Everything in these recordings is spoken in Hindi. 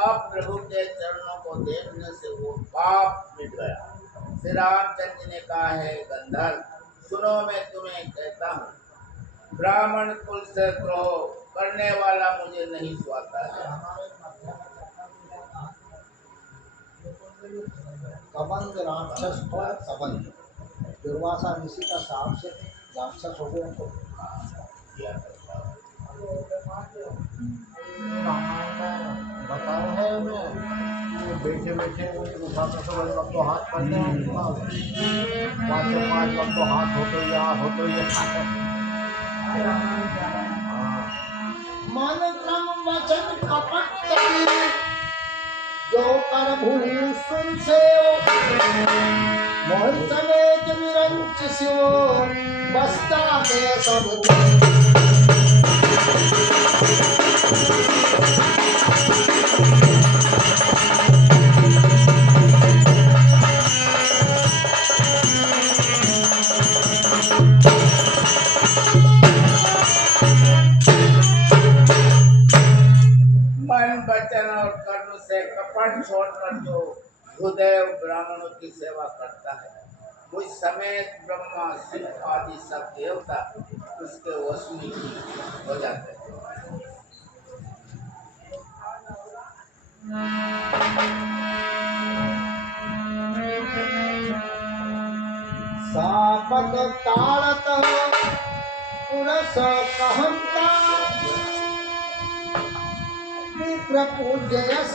अब प्रभु के चरणों को देखने से वो पाप मिट गया। श्री रामचंद्र ने कहा है गंधर्व, सुनो मैं तुम्हें कहता हूँ, ब्राह्मण कुल से द्रोह करने वाला मुझे नहीं सुहाता है। कबंध राक्षस को कबंध, दुर्वासा ऋषि का साप से राक्षस हो गए तो बताओ है मैं बैठे बैठे उठा कर तो हाथ करते हैं, पाँच तो हाथ होते ये मन क्रम वचन कपट जो कर भूषण से मोहन समेत विरंच शिव बस्ता के सब कपट छोड़कर जो भूदेव ब्राह्मणों की सेवा करता है, मुझ समेत ब्रह्मा शिव आदि सब देवता उसके वश में हो जाते हैं। सापक ताड़त पुरस कहंता विप्र पूज्य यश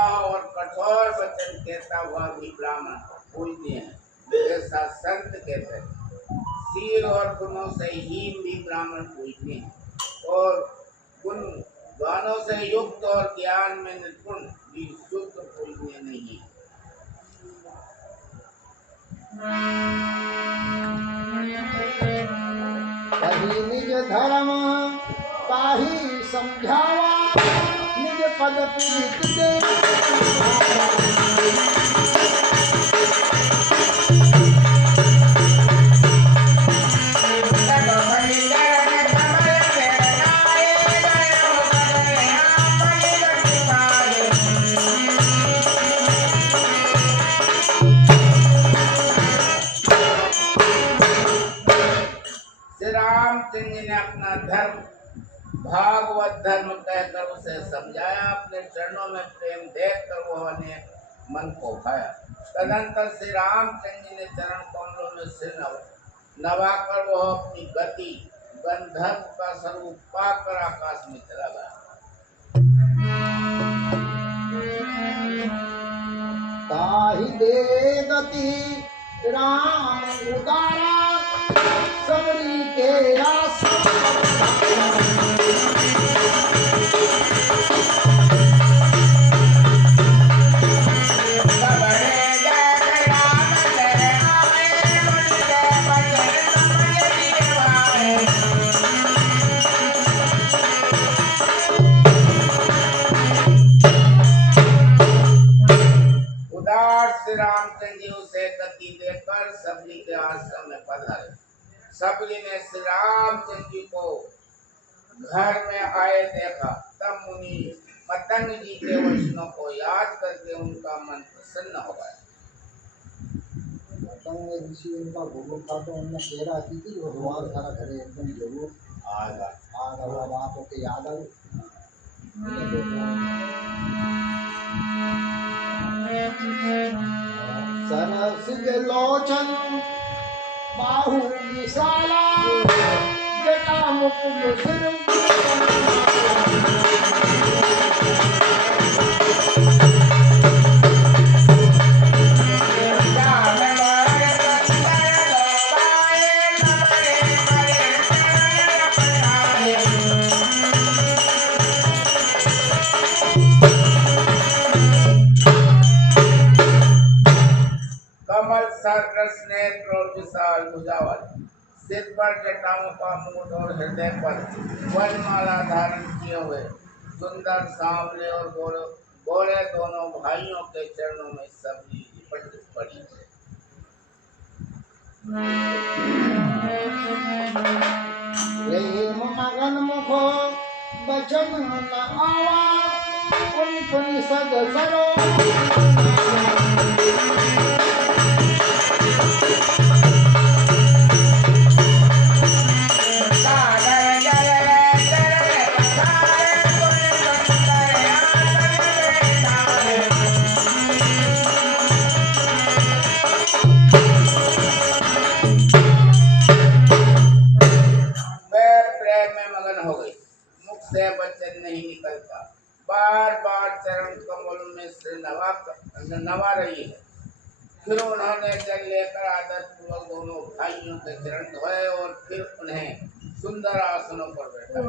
और कठोर वचन कहता हुआ भी ब्राह्मण पूजनीय है, ऐसा संत कहते हैं। शील और गुणों से हीन भी ब्राह्मण पूजनीय है, और गुण गानों से युक्त और ज्ञान में निपुण भी शुद्ध पूजनीय नहीं है। कही निज धर्म ताही समझावा निज पद पीत दे रामचंद्र ने अपना धर्म भागवत धर्म कहकर उसे समझाया, अपने चरणों में प्रेम देखकर वह ने मन को भाया। तदंतर श्री रामचंद्र ने चरण कमलों में सिर नवाकर वह अपनी गति गंधर्व का स्वरूप पाकर आकाश में चला गया। ताहि दे गति राम उदारा सबरी के आस रामचंद्र जी उसे गति देकर सबरी के आश्रम में पधारे। सबरी ने श्री रामचंद्र जी को घर में आए देखा, तब मुनि पतंग जी के वचनों को याद करके उनका मन प्रसन्न हो गया। पतंग ऋषि उनका गुरु था, तो उनने कह रहा थी कि भगवान सारा घरे एकदम जरूर आगा बात होके याद आई। सरस लोचन बाहु विशाला जटा मुकुट सिर कमल सरकस नेत्र और विशाल भुजावल, सिर पर जटाओं का मुकुट और हृदय पर वनमाला धारण किए हुए सुंदर सांवले और गोरे गोरे दोनों भाइयों के चरणों में सभी लिपट पड़ी। प्रेम मगन मुखो बचन न आवा कुन कुन सद सरो से वचन नहीं निकलता, बार बार चरण कमल में से नवा रही है। फिर उन्होंने जल लेकर आदर पूर्वक दोनों भाइयों के चरण धोए और फिर उन्हें सुंदर आसनों पर बैठा।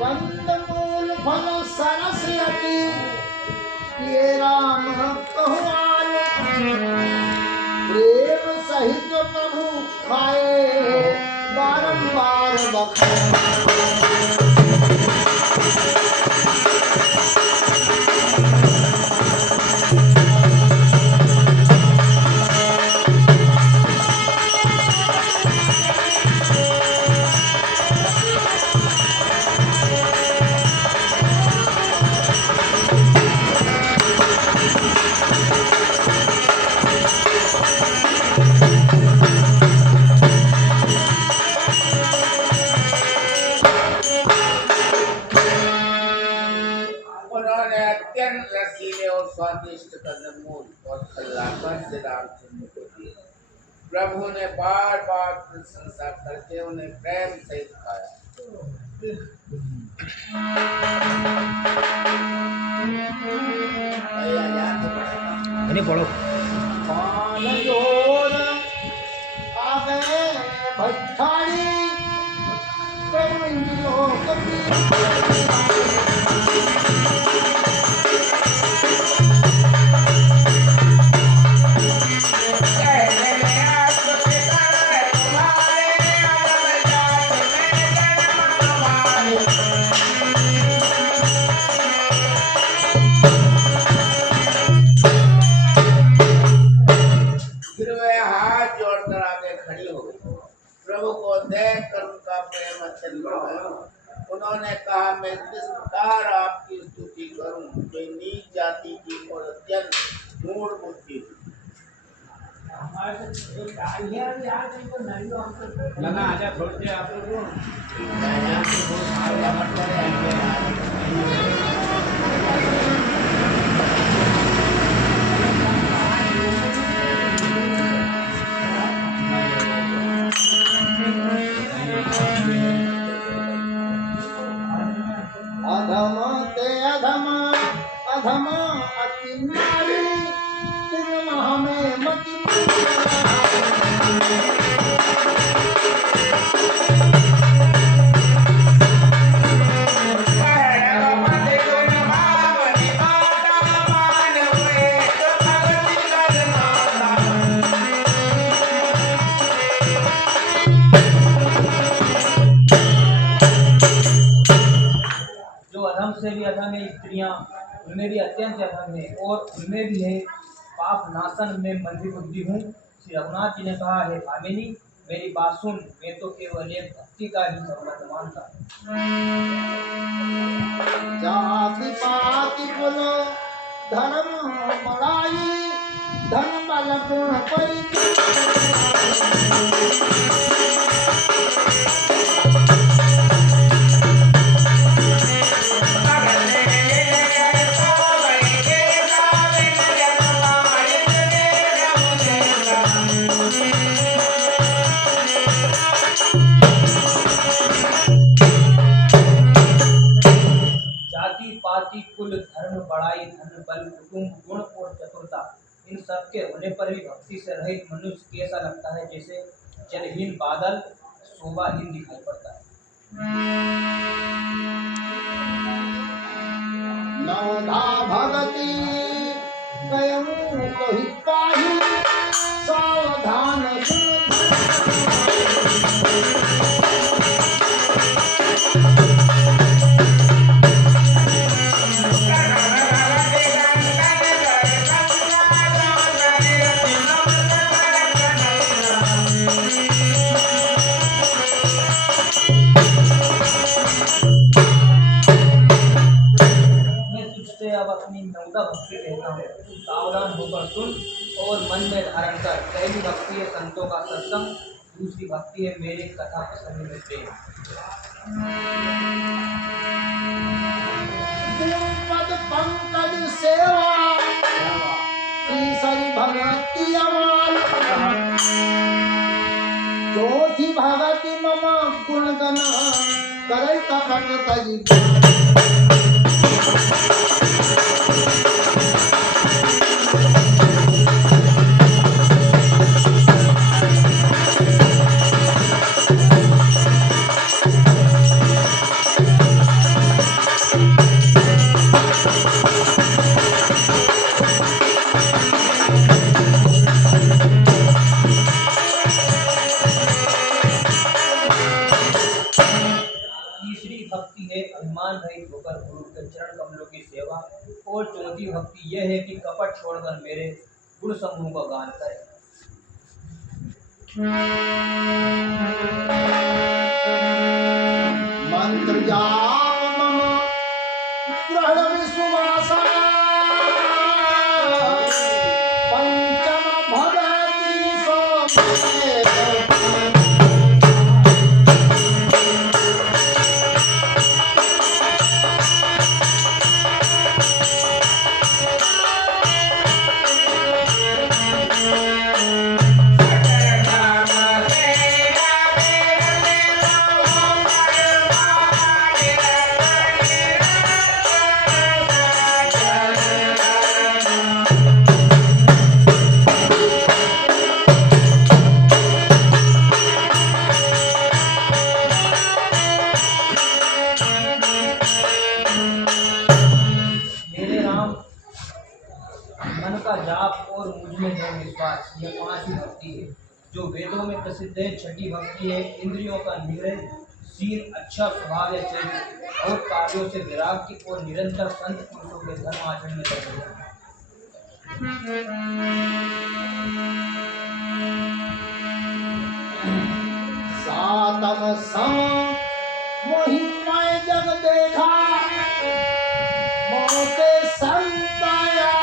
कंदमूल फल सरस अति ये राम कहुआल प्रेम सहित प्रभु खाए बारंबार बखाए। अत्यंत रसीले और स्वादिष्ट कंदमूल और खिलाकर श्री रामचंद्र को दिए। प्रभु ने बार बार प्रशंसा करके उन्हें प्रेम सहित खाया। पढ़ो पान जोर आ गए भट्टारी प्रभु लोक की उन्होंने कहा, मैं किस प्रकार आपकी स्तुति करूं, मैं नीच जाति की और अत्यंत मूढ़ बुद्धि हूँ। लगा आजा छोड़ दे आप लोगों अधम ते अधम अधम अति नारी तुम हमें मत से भी अधम है स्त्रियां, उनमें भी अत्यंत अधम है और उनमें भी है पाप नाशन में मंदी बुद्धि हूँ। श्री रघुनाथ जी ने कहा है, भामिनी मेरी बात सुन, मैं तो केवल एक भक्ति का ही संबंध मानता हूँ। जाति पाति कुल धर्म बड़ाई धन बल गुण परिचय जाति पाति कुल धर्म बड़ाई धन बल कुटुंब गुण और चतुरता, इन सब के होने पर भी भक्ति से रहित मनुष्य कैसा लगता है, जैसे जलहीन बादल शोभाहीन दिखाई पड़ता है। नवधा भगति कयम कहि पाहि सावधान मैं तुझसे अब अपनी नवदा भक्ति कहता हूँ, सावधान होकर सुन और मन में धारण कर। पहली भक्ति है संतों का सत्संग, दूसरी भक्ति है मेरे कथा प्रसंग में प्रेम। पद पंकज सेवा तीसरी भगति अमाल चौथी भगति मम गुण गण करे कपट तजी तीसरी भक्ति है अभिमान रहित होकर गुरु के चरण कमलों की सेवा, और चौथी भक्ति यह है कि कपट छोड़कर मेरे गुण समूह का गान करे। मंत्र जाप मम ग्रहण विश्वासा पंचम भगति समेत मेरे राम मन का जाप और मुझ में है विश्वास, यह पांचवी भक्ति है जो वेदों में प्रसिद्ध है। छठी भक्ति है इंद्रियों का निग्रह शील, अच्छा स्वभाव या चरित्र और कार्यों से वैराग्य और निरंतर संत पुरुषों के धर्म आचरण में लगे। सातम सम मोहिमय जग देखा मोते संतायाधिकारी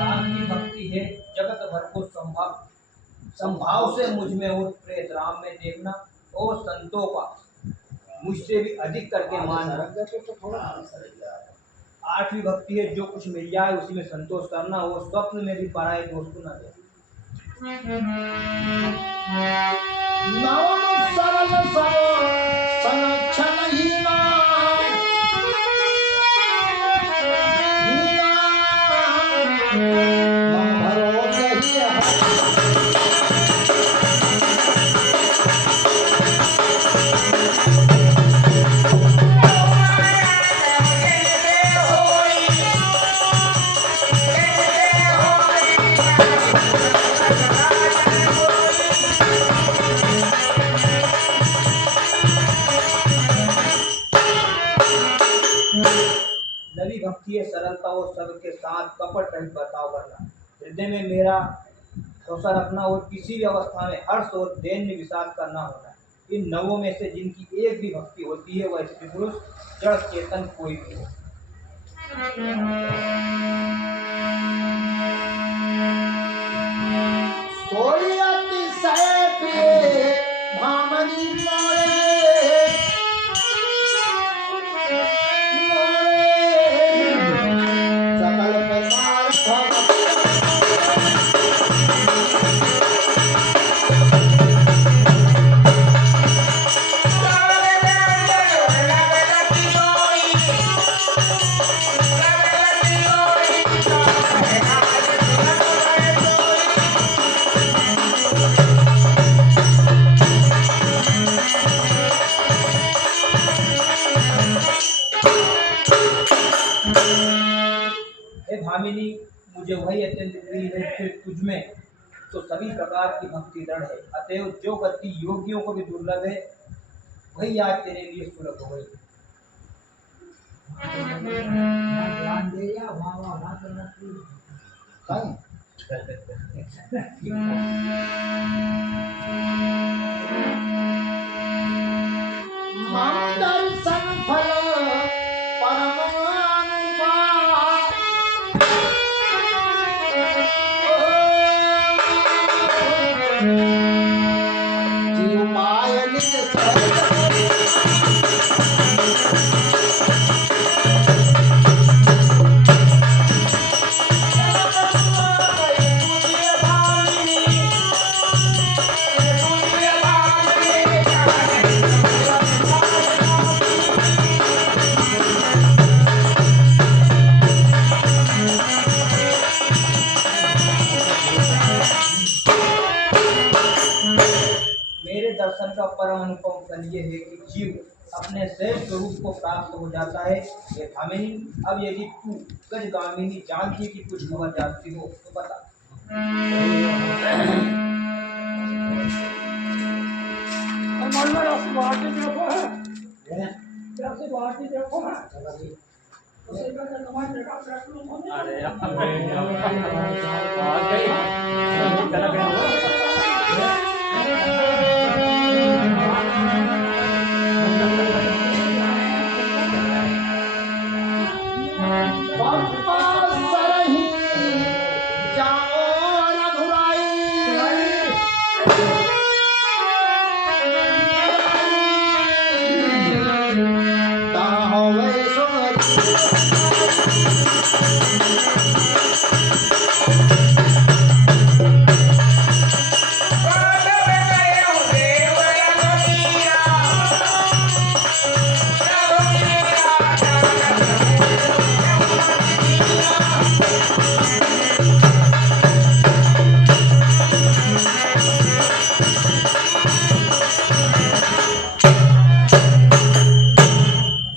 सातवीं भक्ति है जगत भर को संभाव से मुझ में और प्रेत राम में देखना और संतों का मुझसे भी अधिक करके मानना। आठवीं भक्ति है जो कुछ मिल जाए उसी में संतोष करना और स्वप्न में भी पराये दोस्त को न दे। नवम सरल सब संरक्षण हीना मन भरोसे ही है नवी भक्ति है सरलता और सबके साथ कपट रहित बर्ताव करना। हृदय में मेरा तो सर अपना और किसी भी अवस्था में हर्ष और दैन्य विषाद का न होना। इन नवों में से जिनकी एक भी भक्ति होती है वह स्त्री पुरुष जड़ चेतन कोई भी हो। सोई अतिशय प्रिय भामनी मोरे, सकल प्रकार हे भामिनी, मुझे वही अत्यंत प्रिय है फिर तुझ में तो सभी प्रकार की भक्ति दृढ़ है। अतएव जो गति योगियों को भी दुर्लभ है वही आज तेरे लिए सुलभ हो गई। ध्यान दे या वहाँ करना चाहिए। दर्शन फल जीव माय निज मेरे दर्शन का परम अनुपम फल ये है कि जीव अपने श्रेष्ठ स्वरूप को प्राप्त हो जाता है। ये भामिनी, अब यदि तू गजगामिनी जानती की कुछ खबर जानती हो तो बता।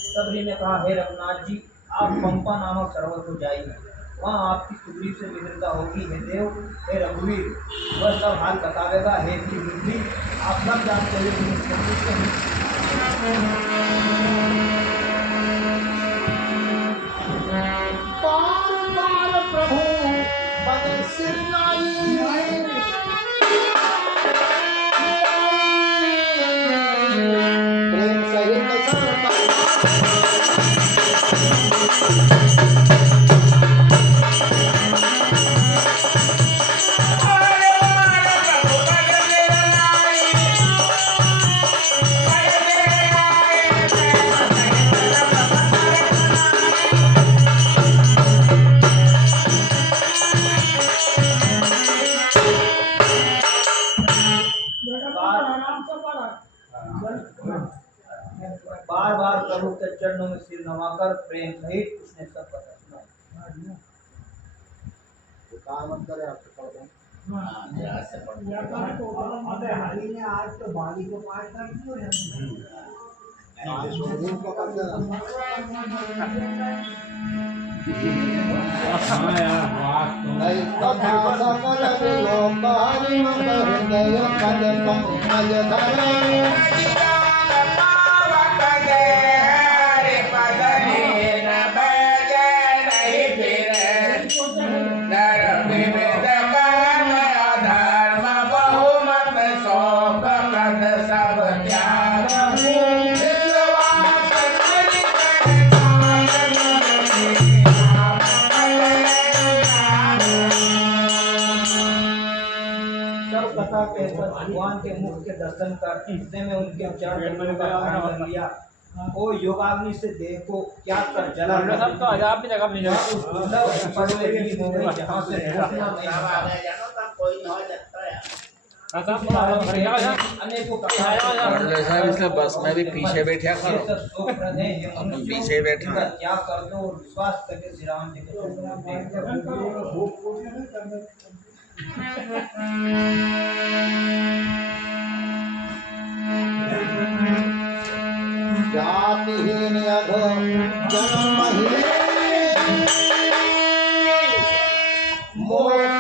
सबरी ने कहा, हे रघुनाथ जी, आप पंपा नामक सरोवर को जाइए, वहाँ आपकी सुग्रीव से मित्रता होगी। हे देव, हे रघुवीर, वह सब हाल बतावेगा। हे बुद्धि, आप सब जानते हुए भी संतुष्ट बार प्रभु बदन सिर प्रेम सहित बार बार प्रभु के चरणों में सिर नवाकर प्रेम सहित उसने सब कथा सुनाई। काम करे आप तो आज तो बाली को पास कर दियो है। को कर देना नहीं कथा सकल विलोपारि हृदय पद पंकज धरे नर विविध कर्म आधार बैठकर भगवान के मुख के दर्शन कर हृदय में उनके चरण कमलों का ध्यान कर लिया। ओ योगाग्नि से देह को त्याग कर जला तो आजाब भी जगह मिल उस दुर्लभ पद में लीन हो गई जहाँ से पहुंचना नहीं सब था। आगे जानो तब कोई नहीं हो जाता है। अनेकों साहब इसलिए बस में भी पीछे बैठा करो। अपन पीछे बैठे हैं। त्याग कर दो और विश्वास करके श्री राम जी के चरणों में टेक दो। जातिहीन अघ जन्महीन मोक्ष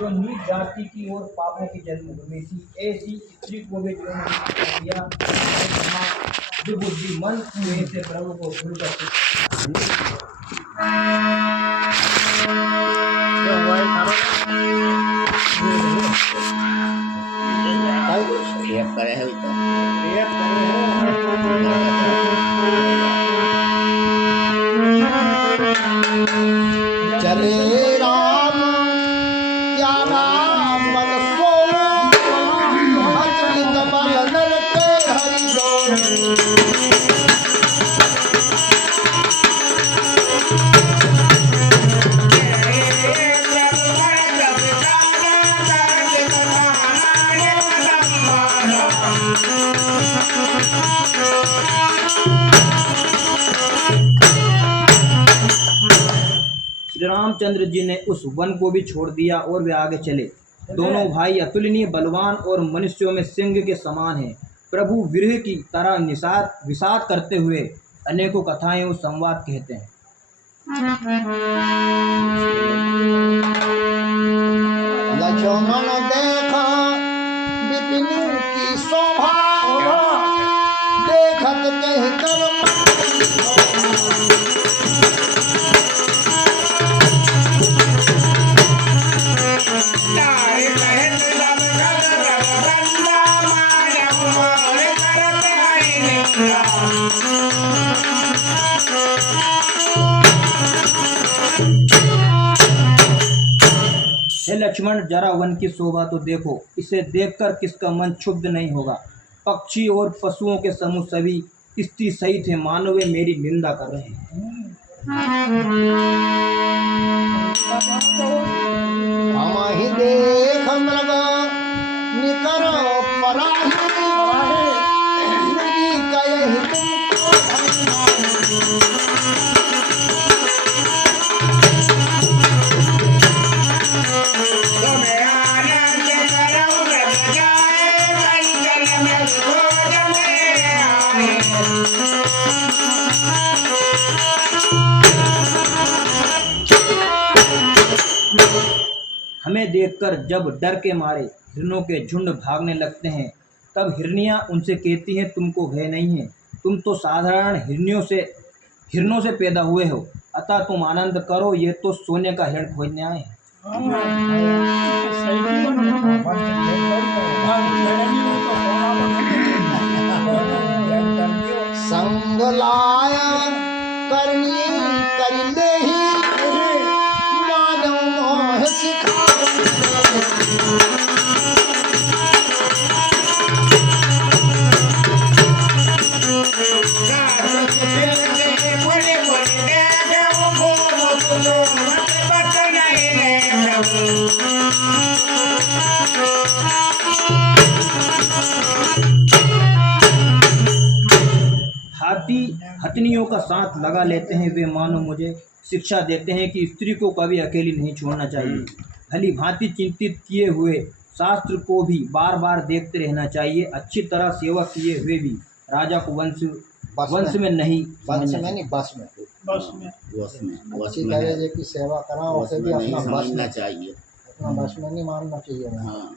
जो नीच जाति की और पापों की जन्मभूमि थी, ऐसी स्त्री को भी जिन्होंने दिया दुर्बुद्धि मन कुएं से प्रभु को भूल कर ये करे है तो चले राम क्या राम बल सो अचलित बल नर के हरि गो श्री रामचंद्र जी ने उस वन को भी छोड़ दिया और वे आगे चले। दोनों भाई अतुलनीय बलवान और मनुष्यों में सिंह के समान हैं। प्रभु विरह की तरह विषाद करते हुए अनेकों कथाएं और संवाद कहते हैं। लक्ष्मण देखा विपिन की शोभा देखत कह कर हे लक्ष्मण, जरा वन की शोभा तो देखो। इसे देखकर किसका मन क्षुब्ध नहीं होगा। पक्षी और पशुओं के समूह सभी स्त्री सहित है, मानो वे मेरी निंदा कर रहे हैं। हम ही देख मृग निकर पराही मृगी कयहि हमें देखकर जब डर के मारे हिरणों के झुंड भागने लगते हैं, तब हिरनियां उनसे कहती हैं, तुमको भय नहीं है, तुम तो साधारण हिरणों से पैदा हुए हो। अतः तुम आनंद करो, ये तो सोने का हिरण खोजने आए हैं। संग लाया करनी करिले ही मानव मोह हाथी हथनियों का साथ लगा लेते हैं, वे मानो मुझे शिक्षा देते हैं कि स्त्री को कभी अकेली नहीं छोड़ना चाहिए। भली भांति चिंतित किए हुए शास्त्र को भी बार बार देखते रहना चाहिए। अच्छी तरह सेवा किए हुए भी राजा को वंश में नहीं बस में नहीं बस में अच्छी तरह की सेवा करा, उसे भी अपना बस में चाहिए, अपना बस में नहीं मानना चाहिए। हाँ।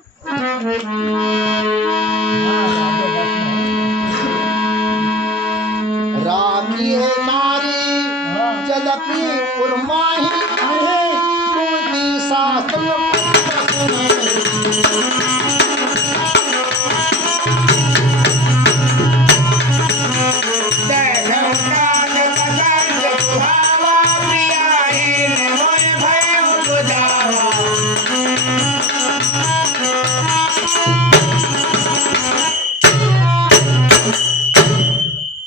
रामी है नारी जदपि उर्माही पूर्ति शास्त्र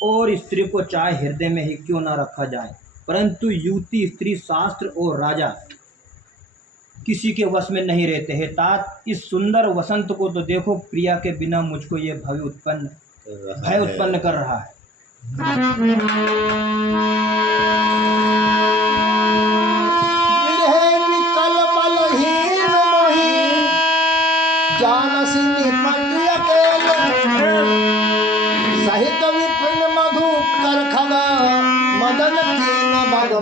और स्त्री को चाहे हृदय में ही क्यों न रखा जाए, परंतु युवती स्त्री शास्त्र और राजा किसी के वश में नहीं रहते हैं। तात इस सुंदर वसंत को तो देखो, प्रिया के बिना मुझको ये भय उत्पन्न कर रहा है। विकल बलहीन मोहि जानसी निपट अकेले सहित विपिन मधु कर खगा मदन कीन भग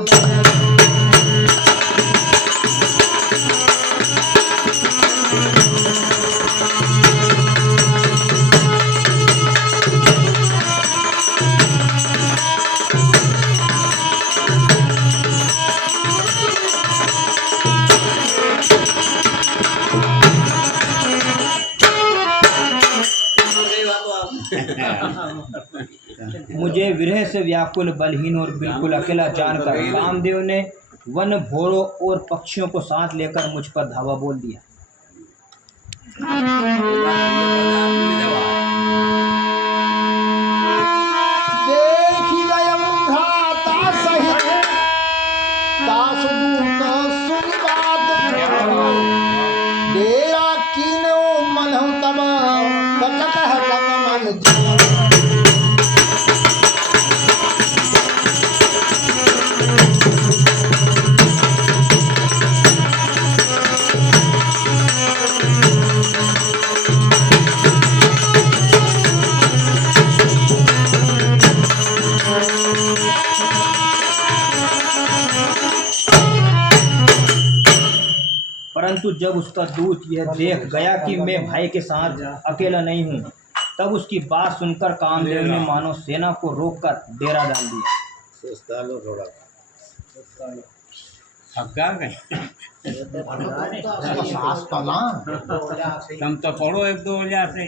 मुझे विरह से व्याकुल, बलहीन और बिल्कुल अकेला जानकर कामदेव ने वन भोरों और पक्षियों को साथ लेकर मुझ पर धावा बोल दिया। देखी गयम भ्राता सहित दास दूत सुनि बात डेरा कीनो मनहु तब कटक हटक मन जीव परंतु जब उसका दूत यह देख गया कि मैं भाई के साथ अकेला नहीं हूँ, तब उसकी बात सुनकर कामदेव ने मानो सेना को रोककर डेरा डाल दिया। थोड़ा सास पला तुम तो पढ़ो एक दो वजह से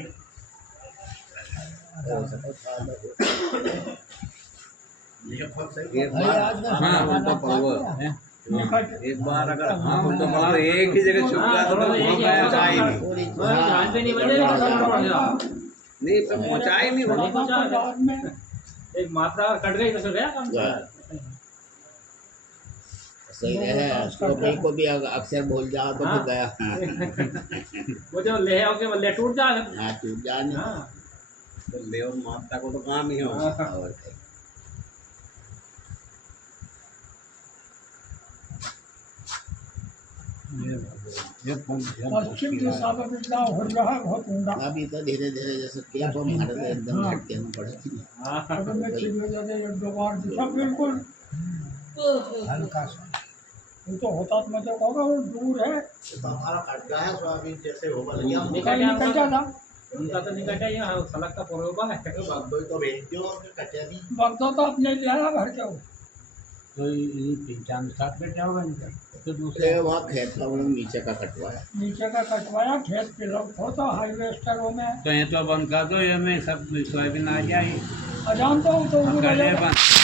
हाँ तो पढ़ो एक बार अगर हाँ तो मतलब एक ही जगह छुप गया तो पहुंचा ही नहीं तो पहुंचा ही नहीं। एक मात्रा कट गई तो गया काम। सही है, उसको भाई को भी अक्सर भूल जाओ तो फिर गया। वो जो ले आओगे वो ले टूट जा। हाँ टूट जा नहीं तो ले और माता को तो काम ही हो। और पश्चिम दिशा में बिजला हो रहा है बहुत ऊंडा। अभी तो धीरे धीरे जैसे क्या तो हमारे तो एकदम झटके में पड़े। अगर मैं चिड़िया जाते एक दो बार दिखा बिल्कुल हल्का सा, वो तो होता तो मैं तो कहूँगा वो दूर है। हमारा कट गया है सोयाबीन जैसे होगा निकल जाता उनका तो निकल गया, यहाँ सड़क का परोबा है। तो भेज दो कटे भी वक्त तो अपने लिया भर के वो तो ये 3-4 बेटे होगा इनका तो दूसरे फिर वहाँ खेत का वो नीचे का कटवाया। नीचे का कटवाया, खेत पे रख होता हार्वेस्टरों में। तो ये तो बंद कर दो, ये में सब सोयाबीन आ जाए अजान तो कर दे बंद।